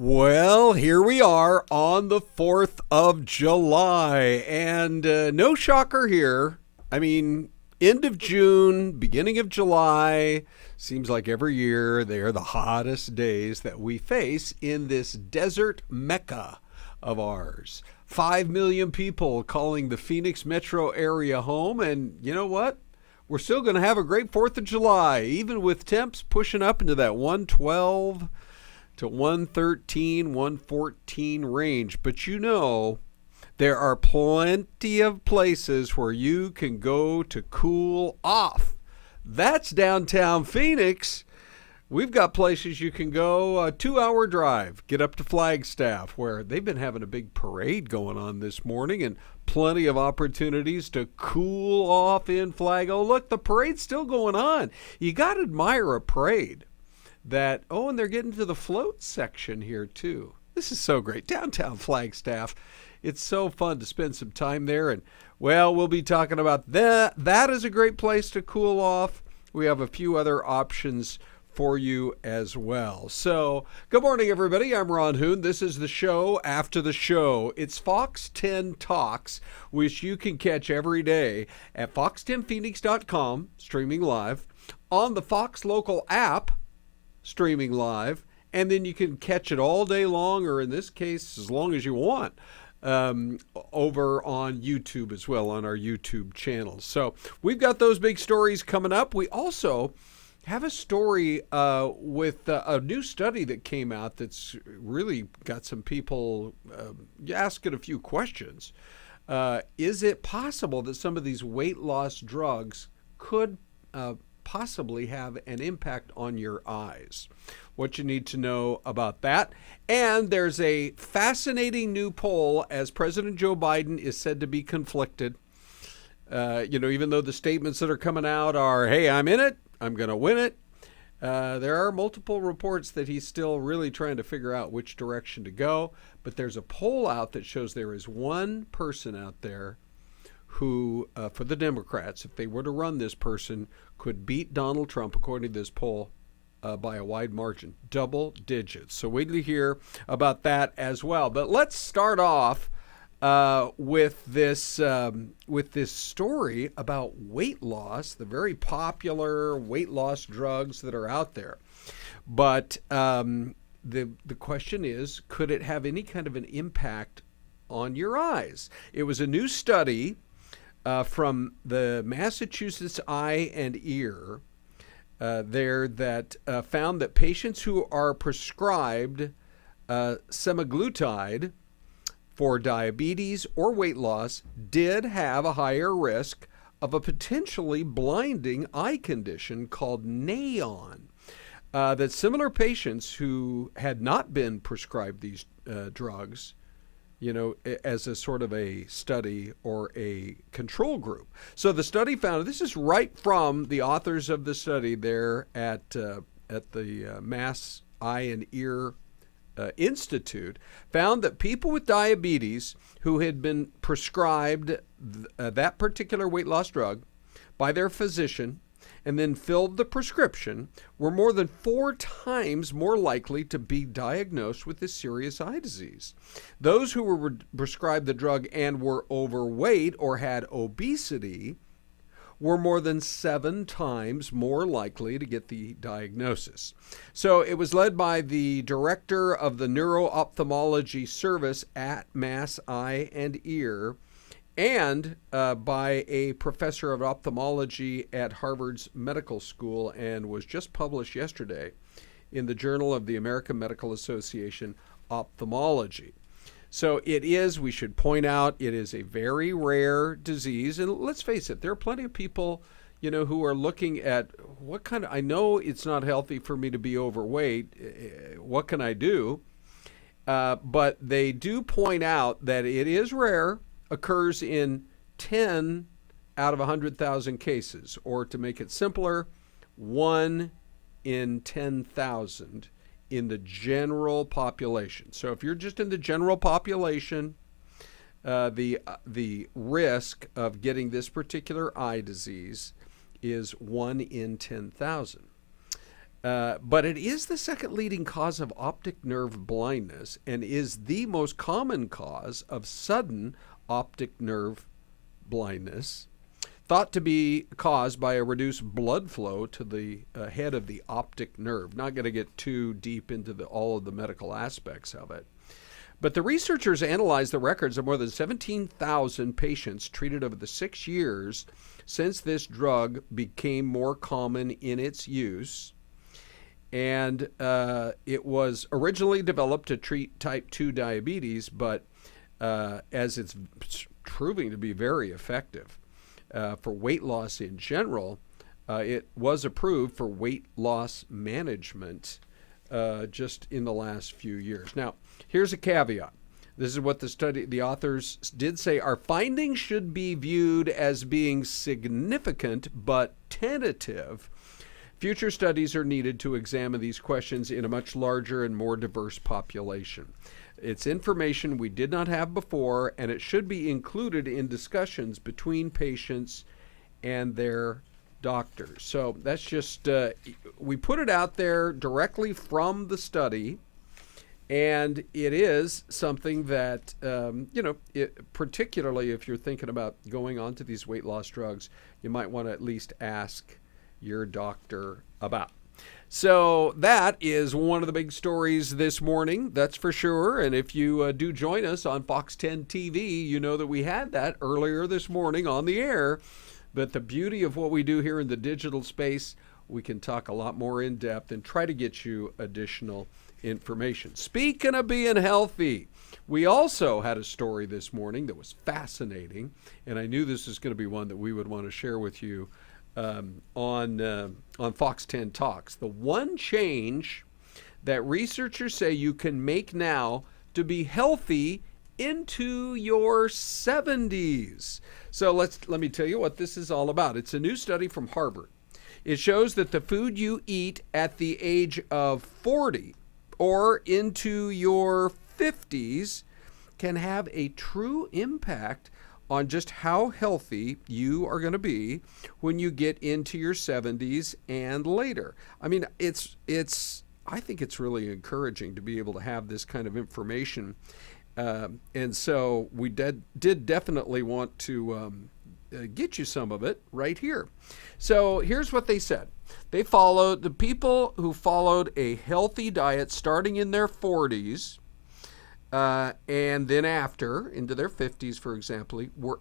Well, here we are on the 4th of July, and no shocker here. I mean, end of June, beginning of July, seems like every year they are the hottest days that we face in this desert mecca of ours. 5 million people calling the Phoenix metro area home, and you know what? We're still going to have a great 4th of July, even with temps pushing up into that 112 to 113, 114 range. But you know, there are plenty of places where you can go to cool off. That's downtown Phoenix. We've got places you can go a 2 hour drive, get up to Flagstaff, where they've been having a big parade going on this morning and plenty of opportunities to cool off in Flag. Oh, look, the parade's still going on. You got to admire a parade and they're getting to the float section here too. This is so great. Downtown Flagstaff. It's so fun to spend some time there. And, well, we'll be talking about that. That is a great place to cool off. We have a few other options for you as well. So, good morning, everybody. I'm Ron Hoon. This is the show after the show. It's Fox 10 Talks, which you can catch every day at fox10phoenix.com, streaming live, on the Fox Local app, streaming live, and then you can catch it all day long, or in this case, as long as you want, over on YouTube as well, on our YouTube channel. So we've got those big stories coming up. We also have a story with a new study that came out that's really got some people asking a few questions. Is it possible that some of these weight loss drugs could possibly have an impact on your eyes? What you need to know about that. And there's a fascinating new poll as President Joe Biden is said to be conflicted. Even though the statements that are coming out are, hey, I'm in it, I'm going to win it. There are multiple reports that he's still really trying to figure out which direction to go. But there's a poll out that shows there is one person out there who, for the Democrats, if they were to run this person, could beat Donald Trump, according to this poll, by a wide margin, double digits. So wait to hear about that as well. But let's start off with this story about weight loss, the very popular weight loss drugs that are out there. But the question is, could it have any kind of an impact on your eyes? It was a new study from the Massachusetts Eye and Ear that found that patients who are prescribed semaglutide for diabetes or weight loss did have a higher risk of a potentially blinding eye condition called NAION. That similar patients who had not been prescribed these drugs, as a sort of a study or a control group. So the study found, this is right from the authors of the study there at the Mass Eye and Ear Institute, found that people with diabetes who had been prescribed that particular weight loss drug by their physician and then filled the prescription were more than 4 times more likely to be diagnosed with this serious eye disease. Those who were prescribed the drug and were overweight or had obesity were more than 7 times more likely to get the diagnosis. So it was led by the director of the neuro-ophthalmology service at Mass Eye and Ear, and by a professor of ophthalmology at Harvard's Medical School, and was just published yesterday in the Journal of the American Medical Association Ophthalmology. So it is, we should point out, it is a very rare disease. And let's face it, there are plenty of people, who are looking at I know it's not healthy for me to be overweight. What can I do? But they do point out that it is rare, occurs in 10 out of 100,000 cases, or to make it simpler, 1 in 10,000 in the general population. So if you're just in the general population, the risk of getting this particular eye disease is 1 in 10,000. But it is the second leading cause of optic nerve blindness and is the most common cause of sudden optic nerve blindness, thought to be caused by a reduced blood flow to the head of the optic nerve. Not going to get too deep into all of the medical aspects of it. But the researchers analyzed the records of more than 17,000 patients treated over the 6 years since this drug became more common in its use. And it was originally developed to treat type 2 diabetes, but as it's proving to be very effective for weight loss in general, it was approved for weight loss management just in the last few years. Now, here's a caveat. This is what the authors did say. Our findings should be viewed as being significant but tentative. Future studies are needed to examine these questions in a much larger and more diverse population. It's information we did not have before, and it should be included in discussions between patients and their doctors. So that's just, we put it out there directly from the study, and it is something that, particularly if you're thinking about going on to these weight loss drugs, you might want to at least ask your doctor about. So that is one of the big stories this morning, that's for sure. And if you do join us on Fox 10 TV, you know that we had that earlier this morning on the air. But the beauty of what we do here in the digital space, we can talk a lot more in depth and try to get you additional information. Speaking of being healthy, we also had a story this morning that was fascinating, and I knew this was going to be one that we would want to share with you on Fox 10 Talks. The one change that researchers say you can make now to be healthy into your 70s. So let me tell you what this is all about. It's a new study from Harvard. It shows that the food you eat at the age of 40 or into your 50s can have a true impact on just how healthy you are going to be when you get into your 70s and later. I mean, I think it's really encouraging to be able to have this kind of information. And so we did definitely want to get you some of it right here. So here's what they said. They followed the people who followed a healthy diet starting in their 40s, and then after, into their 50s, for example, were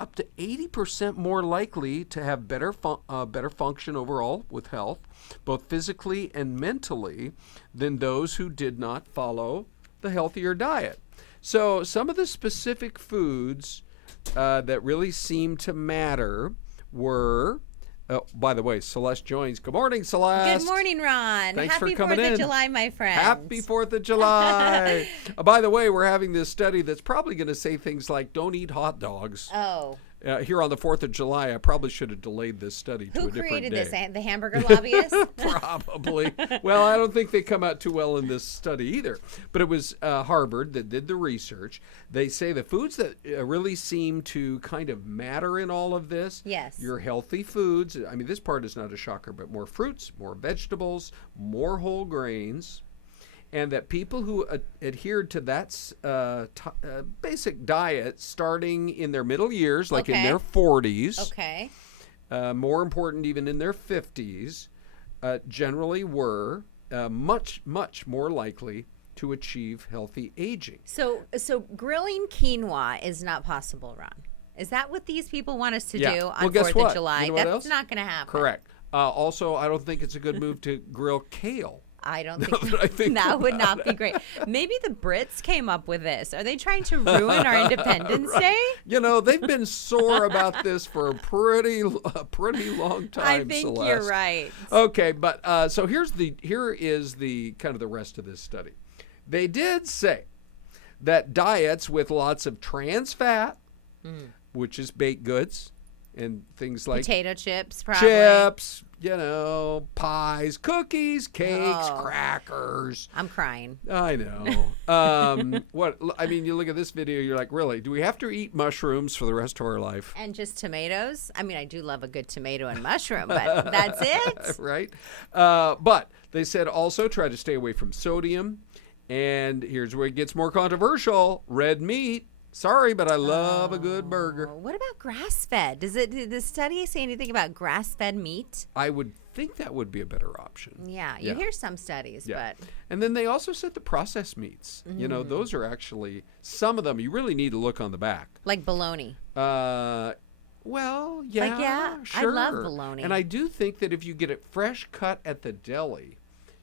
up to 80% more likely to have better function overall with health, both physically and mentally, than those who did not follow the healthier diet. So some of the specific foods that really seemed to matter were... Oh, by the way, Celeste joins. Good morning, Celeste. Good morning, Ron. Thanks Happy for coming in. 4th of July, my friend. Happy 4th of July. By the way, we're having this study that's probably going to say things like, don't eat hot dogs. Oh. Here on the 4th of July, I probably should have delayed this study to a different day. Who created this? The hamburger lobbyists? Probably. Well, I don't think they come out too well in this study either. But it was Harvard that did the research. They say the foods that really seem to kind of matter in all of this. Yes. Your healthy foods. I mean, this part is not a shocker, but more fruits, more vegetables, more whole grains. And that people who adhered to that basic diet starting in their middle years, like in their 40s, more important even in their 50s, generally were much, much more likely to achieve healthy aging. So grilling quinoa is not possible, Ron. Is that what these people want us to do on 4th of July? You know That's not going to happen. Correct. Also, I don't think it's a good move to grill kale. I don't think that would not be great. Maybe the Brits came up with this. Are they trying to ruin our Independence Day? You know, they've been sore about this for a pretty long time, I think Celeste. you're right. Okay, but so here is the kind of the rest of this study. They did say that diets with lots of trans fat, which is baked goods, and things like potato chips, probably. chips, pies, cookies, cakes, crackers. I'm crying. I know. You look at this video, you're like, really? Do we have to eat mushrooms for the rest of our life? And just tomatoes? I mean, I do love a good tomato and mushroom, but that's it. Right? But they said also try to stay away from sodium. And here's where it gets more controversial. Red meat. Sorry, but I love a good burger. What about grass-fed? Did the study say anything about grass-fed meat? I would think that would be a better option. Yeah, you hear some studies, but... And then they also said the processed meats. Those are actually, some of them, you really need to look on the back. Like bologna. Well, yeah, I sure. love bologna. And I do think that if you get it fresh cut at the deli,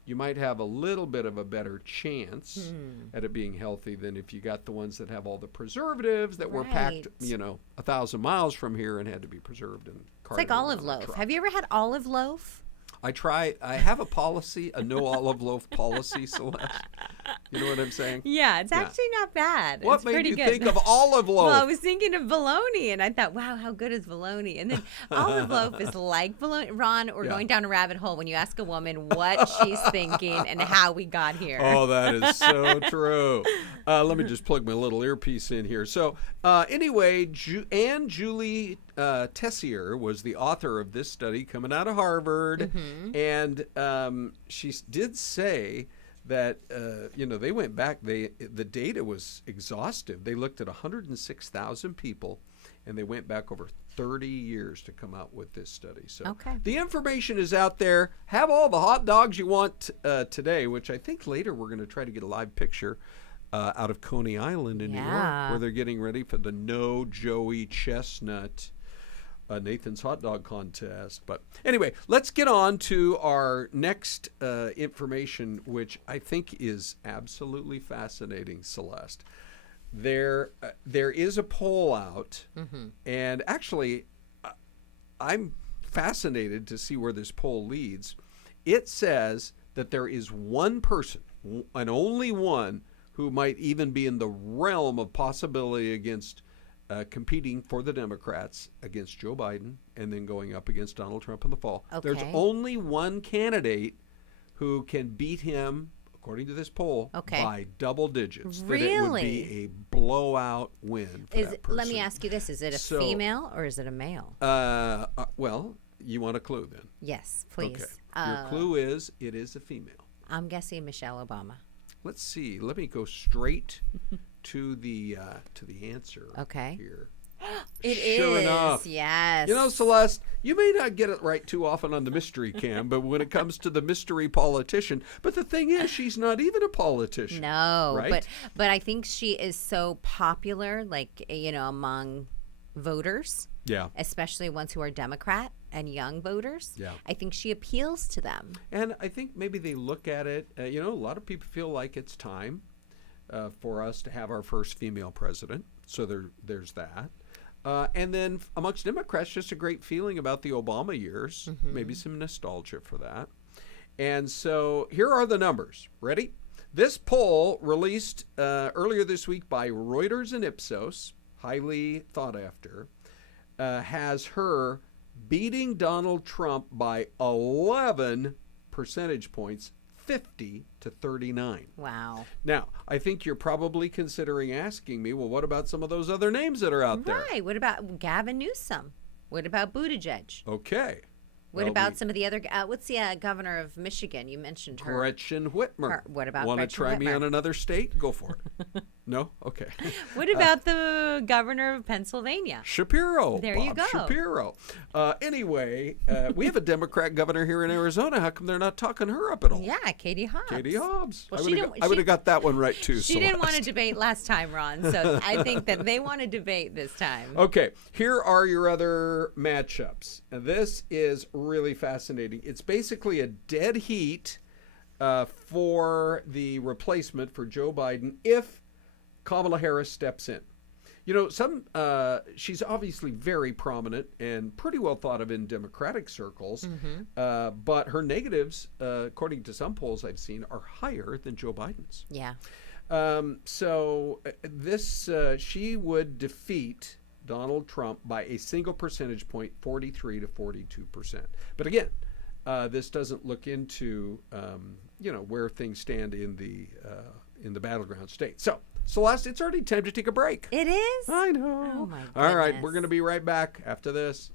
you might have a little bit of a better chance at it being healthy than if you got the ones that have all the preservatives that were packed, 1,000 miles from here and had to be preserved and carted. It's like olive loaf. Have you ever had olive loaf? I have a policy, a no olive loaf policy, Celeste. You know what I'm saying? Yeah, it's actually not bad. What it's made pretty you good. think of olive loaf? Well, I was thinking of bologna, and I thought, wow, how good is bologna? And then olive loaf is like bologna. Ron, we're going down a rabbit hole when you ask a woman what she's thinking and how we got here. Oh, that is so true. Let me just plug my little earpiece in here. So anyway, Anne Julie Tessier was the author of this study coming out of Harvard. And she did say that, they went back. The data was exhaustive. They looked at 106,000 people, and they went back over 30 years to come out with this study. So the information is out there. Have all the hot dogs you want today, which I think later we're going to try to get a live picture out of Coney Island in New York, where they're getting ready for the No Joey Chestnut Nathan's Hot Dog Contest. But anyway, let's get on to our next information, which I think is absolutely fascinating, Celeste. There is a poll out, and actually, I'm fascinated to see where this poll leads. It says that there is one person, and only one, who might even be in the realm of possibility against competing for the Democrats against Joe Biden and then going up against Donald Trump in the fall. There's only one candidate who can beat him, according to this poll, by double digits. Really? That it would be a blowout win for that person. Let me ask you this. Is it a female or is it a male? Well, you want a clue then? Yes, please. Okay. Your clue is it is a female. I'm guessing Michelle Obama. Let's see. Let me go straight to the answer. Here. It sure is. Enough. Yes. Celeste, you may not get it right too often on the mystery cam, but when it comes to the mystery politician, but the thing is, she's not even a politician. No, right? but I think she is so popular, among voters. Yeah. Especially ones who are Democrat and young voters. Yeah. I think she appeals to them. And I think maybe they look at it, a lot of people feel like it's time for us to have our first female president. So there's that. And then amongst Democrats, just a great feeling about the Obama years, maybe some nostalgia for that. And so here are the numbers. Ready? This poll released earlier this week by Reuters and Ipsos, highly thought after, has her beating Donald Trump by 11 percentage points, 50 to 39. Wow. Now, I think you're probably considering asking me, well, what about some of those other names that are out there? Right. What about Gavin Newsom? What about Buttigieg? Okay. What about some of the other? What's the governor of Michigan? You mentioned her. Gretchen Whitmer. What about Want to Gretchen try Whitmer? me on another state? Go for it. No? Okay. What about the governor of Pennsylvania? Shapiro. There Bob you go. Shapiro. Anyway, we have a Democrat governor here in Arizona. How come they're not talking her up at all? Yeah, Katie Hobbs. Katie Hobbs. Well, I would have got that one right too. She didn't want to debate last time, Ron. So I think that they want to debate this time. Okay, here are your other matchups. And this is really fascinating. It's basically a dead heat for the replacement for Joe Biden if Kamala Harris steps in. She's obviously very prominent and pretty well thought of in Democratic circles, but her negatives, according to some polls I've seen, are higher than Joe Biden's. Yeah. So she would defeat Donald Trump by a single percentage point, 43 to 42%. But again, this doesn't look into where things stand in the battleground state. So, Celeste, it's already time to take a break. It is? I know. Oh, my goodness. All right, we're going to be right back after this.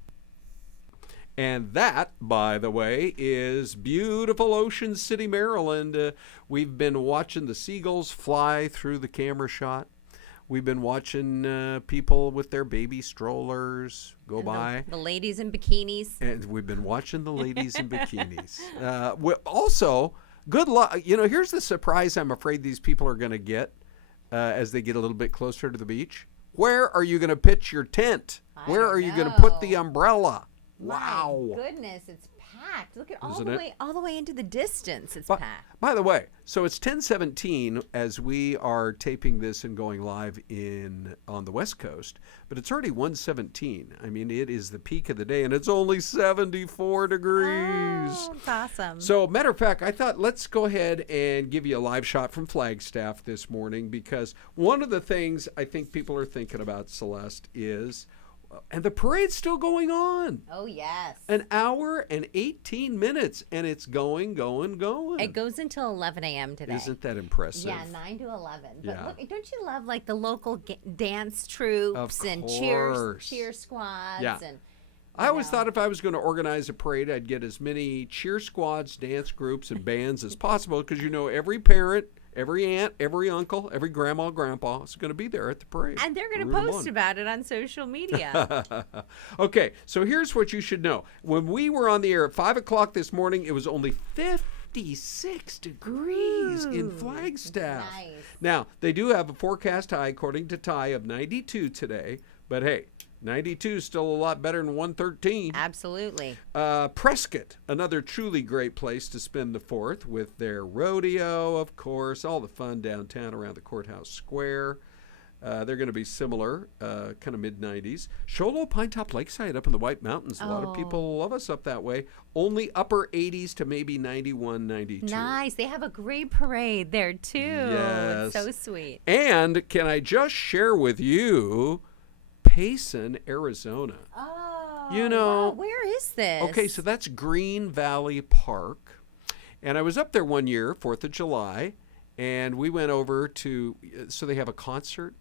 And that, by the way, is beautiful Ocean City, Maryland. We've been watching the seagulls fly through the camera shot. We've been watching people with their baby strollers go by. The ladies in bikinis. And we've been watching the ladies in bikinis. Also, good luck. Here's the surprise I'm afraid these people are going to get as they get a little bit closer to the beach. Where are you going to pitch your tent? Where are you going to put the umbrella? Wow. My goodness, it's packed. Look at Isn't all the way into the distance. It's packed. By the way, so it's 10:17 as we are taping this and going live on the West Coast, but it's already 1:17. I mean, it is the peak of the day, and it's only 74 degrees. Oh, that's awesome. So, matter of fact, I thought let's go ahead and give you a live shot from Flagstaff this morning, because one of the things I think people are thinking about, Celeste, is and the parade's still going on. Oh, yes. An hour and 18 minutes, and it's going. It goes until 11 a.m. today. Isn't that impressive? Yeah, 9 to 11. But Yeah. look, don't you love like the local dance troops and cheer squads? Yeah. And I always thought if I was going to organize a parade, I'd get as many cheer squads, dance groups, and bands as possible, because every parent, every aunt, every uncle, every grandma, grandpa is going to be there at the parade. And they're going to post about it on social media. Okay, so here's what you should know. When we were on the air at 5 o'clock this morning, it was only 56 degrees in Flagstaff. Nice. Now, they do have a forecast high, according to Ty, of 92 today. But hey, 92 is still a lot better than 113. Absolutely. Prescott, another truly great place to spend the 4th with their rodeo, of course, all the fun downtown around the courthouse square. They're going to be similar, kind of mid-90s. Show Low Pine Top Lakeside up in the White Mountains. A lot of people love us up that way. Only upper 80s to maybe 91, 92. Nice. They have a great parade there, too. Yes. It's so sweet. And can I just share with you Payson, Arizona. Oh, wow. Where is this? Okay, so that's Green Valley Park. And I was up there one year, 4th of July, and we went over so they have a concert.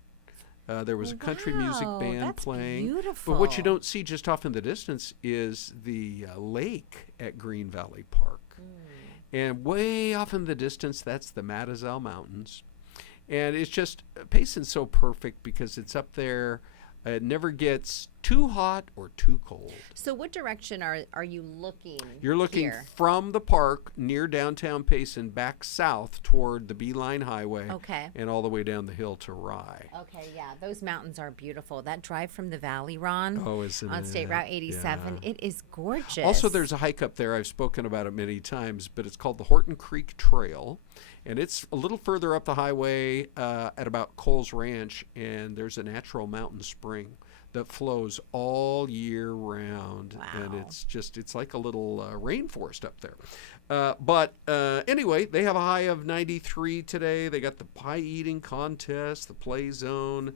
There was a country music band playing. Beautiful. But what you don't see just off in the distance is the lake at Green Valley Park. And way off in the distance, that's the Matazal Mountains. And it's just, Payson's so perfect because it's up there. It never gets too hot or too cold. So what direction are you looking? You're looking here? from the park near downtown Payson back south toward the Beeline Highway. Okay. And all the way down the hill to Rye. Okay, yeah. Those mountains are beautiful. That drive from the valley, Ron, Isn't on it? State Route 87, Yeah. it is gorgeous. Also, there's a hike up there. I've spoken about it many times, but it's called the Horton Creek Trail. And it's a little further up the highway at about Coles Ranch, and there's a natural mountain spring that flows all year round. Wow. And it's like a little rainforest up there. But anyway, they have a high of 93 today. They got the pie eating contest, the play zone.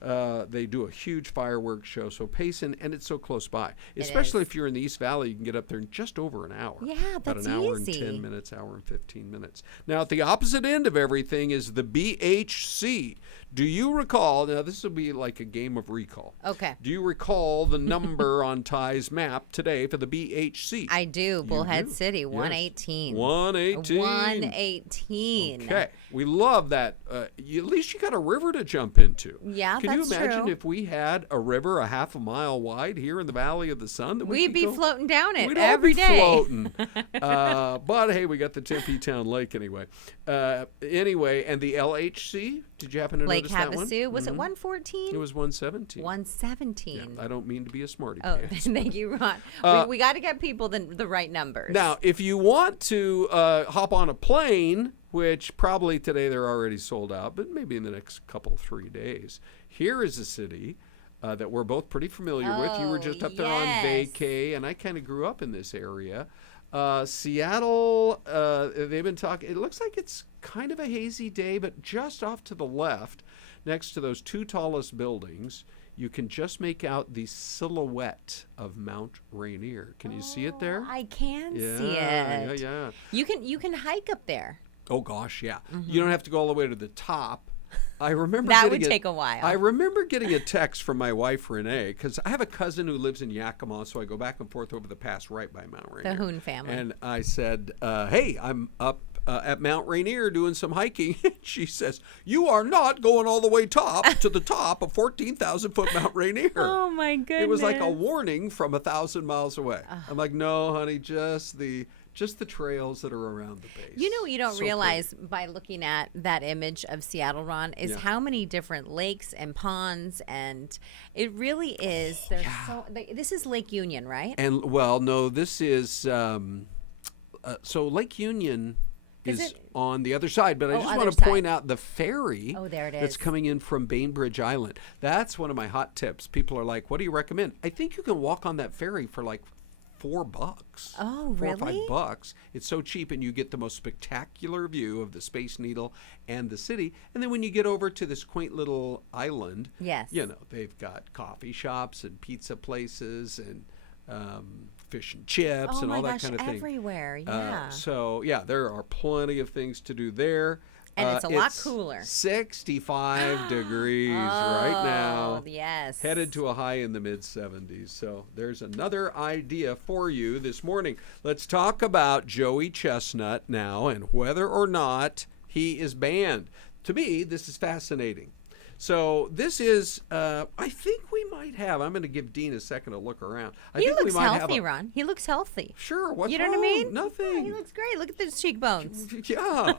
They do a huge fireworks show. So Payson, and it's so close by. Especially if you're in the East Valley, you can get up there in just over an hour. Yeah, About that's an hour easy. and 10 minutes, hour and 15 minutes. Now, at the opposite end of everything is the BHC. Do you recall? Now, this will be like a game of recall. Okay. Do you recall the number on Ty's map today for the BHC? I do. Bullhead do? City, Yes. 118. 118. 118. Okay. We love that. At least you got a river to jump into. Yeah, Can you that's imagine true. if we had a river a half a mile wide here in the Valley of the Sun? That We'd be floating down it We'd every all be day. floating. But hey, we got the Tempe Town Lake anyway. Anyway, and the LHC, did you happen to Lake notice that one? Havasu, was it 114? It was 117. 117. Yeah, I don't mean to be a smarty Oh, pants. thank you, Ron. We got to get people the right numbers. Now, if you want to hop on a plane, which probably today they're already sold out, but maybe in the next 3 days, here is a city that we're both pretty familiar with. You were just up there on yes. vacay, and I kind of grew up in this area. Seattle, they've been talking. It looks like it's kind of a hazy day, but just off to the left, next to those two tallest buildings, you can just make out the silhouette of Mount Rainier. Can you see it there? I can see Yeah, it. yeah. You can hike up there. Oh gosh, yeah. You don't have to go all the way to the top. I remember That getting would take a while. I remember getting a text from my wife Renee because I have a cousin who lives in Yakima, so I go back and forth over the pass right by Mount Rainier. The Hoon family. And I said, "Hey, I'm up at Mount Rainier doing some hiking." She says, "You are not going all the way to the top of 14,000-foot Mount Rainier." Oh my goodness! It was like a warning from 1,000 miles away. I'm like, "No, honey, just the trails that are around the base." You know what you don't So realize by looking at that image of Seattle, Ron, is how many different lakes and ponds, and it really is. This is Lake Union, right? And well, no, this is so Lake Union is on the other side, but I just want to point out the ferry. Oh, there it is. That's coming in from Bainbridge Island. That's one of my hot tips. People are like, "What do you recommend?" I think you can walk on that ferry for like $4. Oh, $4 or really? $5. It's so cheap, and you get the most spectacular view of the Space Needle and the city. And then when you get over to this quaint little island, Yes. you know, they've got coffee shops and pizza places and fish and chips and all that kind of thing. Everywhere, yeah. So yeah, there are plenty of things to do there. And it's a lot cooler. 65 degrees right now. Yes. Headed to a high in the mid-70s. So there's another idea for you this morning. Let's talk about Joey Chestnut now and whether or not he is banned. To me, this is fascinating. So this is, I think we might have, I'm going to give Dean a second to look around. He looks healthy, Ron. He looks healthy. Sure, what's You know wrong? what I mean? Nothing. Yeah, he looks great. Look at those cheekbones. Yeah,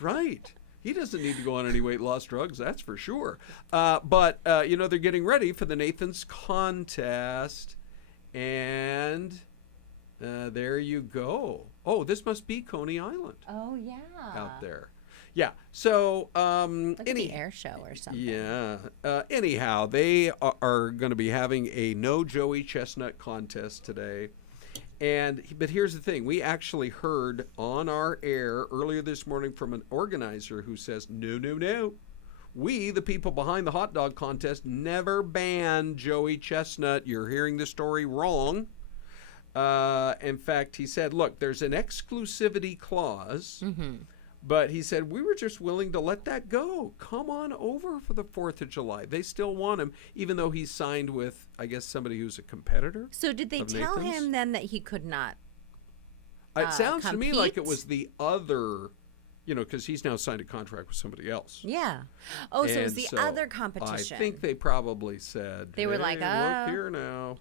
right. He doesn't need to go on any weight loss drugs, that's for sure. But you know, they're getting ready for the Nathan's contest. And there you go. Oh, this must be Coney Island Oh, yeah. out there. Yeah. So, Look at the air show or something. yeah. Anyhow, they are going to be having a No Joey Chestnut contest today. But here's the thing. We actually heard on our air earlier this morning from an organizer who says, no, no, no. We, the people behind the hot dog contest, never banned Joey Chestnut. You're hearing the story wrong. In fact, he said, look, there's an exclusivity clause. Mm-hmm. But he said, we were just willing to let that go. Come on over for the 4th of July. They still want him, even though he's signed with, I guess, somebody who's a competitor. So did they tell him then that he could not It sounds to me like it compete? was the other, you know, because he's now signed a contract with somebody else. Yeah. Oh, so it was And the so other competition. I think they probably said, They were like, look oh. here now.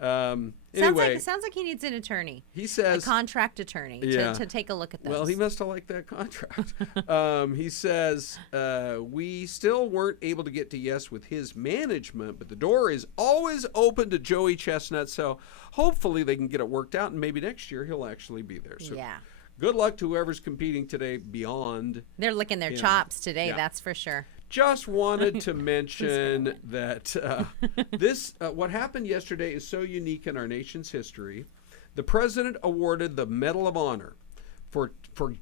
Sounds like he needs an attorney. He says, a contract attorney to take a look at those. well, he must have liked that contract. He says, we still weren't able to get to yes with his management, but the door is always open to Joey Chestnut. So hopefully they can get it worked out, and maybe next year he'll actually be there. So yeah. good luck to whoever's competing today beyond. They're licking their chops today, Yeah. that's for sure. Just wanted to mention that what happened yesterday is so unique in our nation's history. The president awarded the Medal of Honor for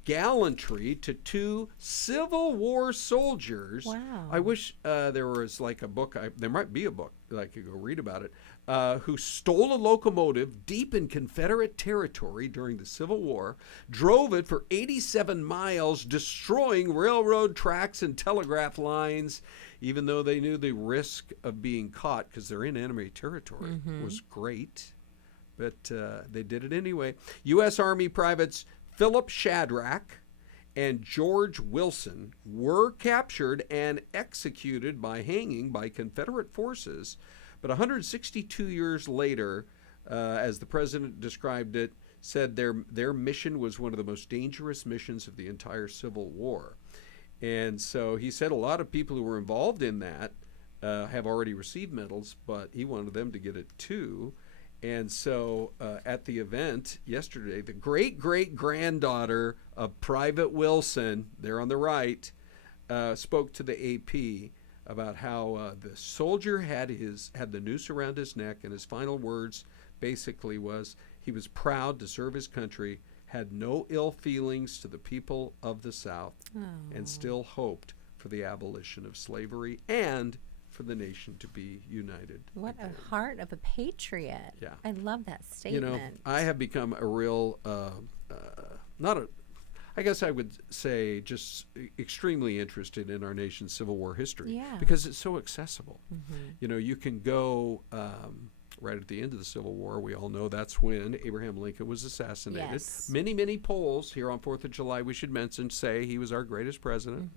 gallantry to 2 Civil War soldiers. Wow. I wish there was like a book. There might be a book that I could go read about it. Who stole a locomotive deep in Confederate territory during the Civil War, drove it for 87 miles, destroying railroad tracks and telegraph lines, even though they knew the risk of being caught because they're in enemy territory was great. But they did it anyway. U.S. Army privates Philip Shadrach and George Wilson were captured and executed by hanging by Confederate forces. But 162 years later, as the president described it, said their mission was one of the most dangerous missions of the entire Civil War. And so he said a lot of people who were involved in that have already received medals, but he wanted them to get it too. And so at the event yesterday, the great-great-granddaughter of Private Wilson, there on the right, spoke to the AP about how the soldier had the noose around his neck, and his final words basically was, He was proud to serve his country, had no ill feelings to the people of the South, and still hoped for the abolition of slavery and for the nation to be united. What a heart of a patriot. Yeah. I love that statement. I have become a real, I guess I would say just extremely interested in our nation's Civil War history. Yeah. Because it's so accessible. You can go right at the end of the Civil War. We all know that's when Abraham Lincoln was assassinated. Yes. Many, many polls here on 4th of July, we should mention, say he was our greatest president.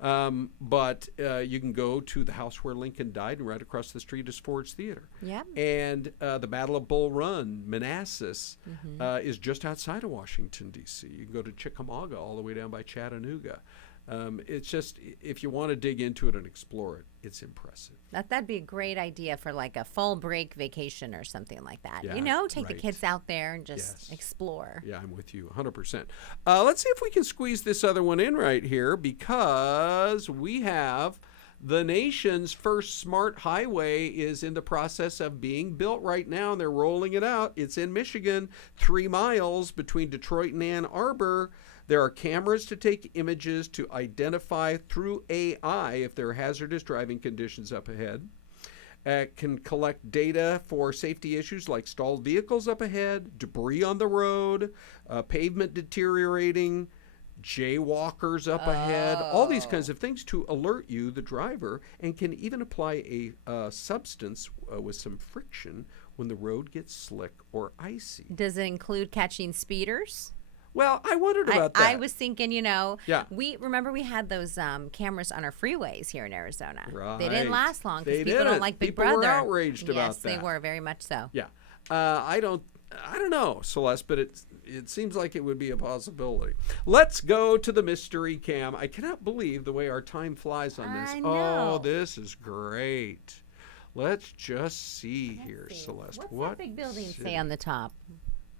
But you can go to the house where Lincoln died, and right across the street is Ford's Theater. Yep. And the Battle of Bull Run, Manassas, is just outside of Washington, D.C. You can go to Chickamauga all the way down by Chattanooga. It's just, if you want to dig into it and explore it, it's impressive. That'd be a great idea for like a fall break vacation or something like that. Yeah, Take the right. kids out there and just Yes. explore. Yeah, I'm with you 100%. Let's see if we can squeeze this other one in right here, because we have the nation's first smart highway is in the process of being built right now, and they're rolling it out. It's in Michigan, 3 miles between Detroit and Ann Arbor. There are cameras to take images to identify through AI if there are hazardous driving conditions up ahead. It can collect data for safety issues like stalled vehicles up ahead, debris on the road, pavement deteriorating, jaywalkers up ahead, all these kinds of things to alert you, the driver, and can even apply a substance with some friction when the road gets slick or icy. Does it include catching speeders? Well, I wondered about that. I was thinking, Yeah. we had those cameras on our freeways here in Arizona. Right. They didn't last long because They people didn't. don't like Big People Brother. were outraged about Yes, they that. were very much so. Yeah. I don't know, Celeste, but it seems like it would be a possibility. Let's go to the mystery cam. I cannot believe the way our time flies on this. I know. Oh, this is great. Let's just see here, Celeste. What's What that big building city? say on the top?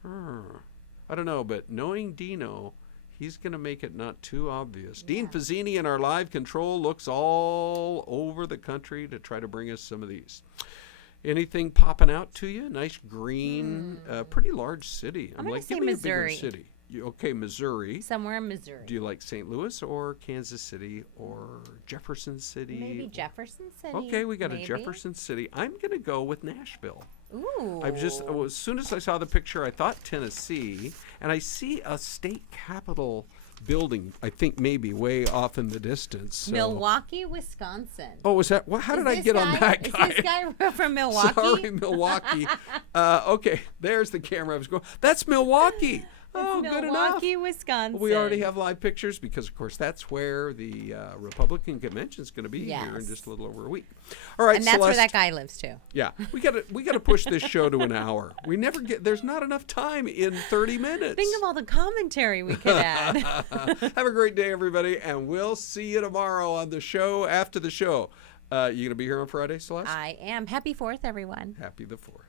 I don't know, but knowing Dino, he's going to make it not too obvious. Dean Fazzini in our live control looks all over the country to try to bring us some of these. Anything popping out to you? Nice green, pretty large city. I'm gonna say give me Missouri. a bigger city. Okay, Missouri. Somewhere in Missouri. Do you like St. Louis or Kansas City or Jefferson City? Maybe Jefferson City. Okay, we got maybe. a Jefferson City. I'm going to go with Nashville. Ooh. As soon as I saw the picture, I thought Tennessee, and I see a state capitol building, I think maybe way off in the distance. So. Milwaukee, Wisconsin. Oh, was that? How did I get on that guy? Is this guy from Milwaukee? Sorry, Milwaukee. Okay, there's the camera I was going. That's Milwaukee. Oh, good enough. Milwaukee, Wisconsin. We already have live pictures because, of course, that's where the Republican convention is going to be here in Yes. just a little over a week. All right, And that's where Celeste. that guy lives too. Yeah, we got to push this show to an hour. We never get. There's not enough time in 30 minutes. Think of all the commentary we could add. Have a great day, everybody, and we'll see you tomorrow on the show after the show. You gonna be here on Friday, Celeste? I am. Happy 4th, everyone. Happy the 4th.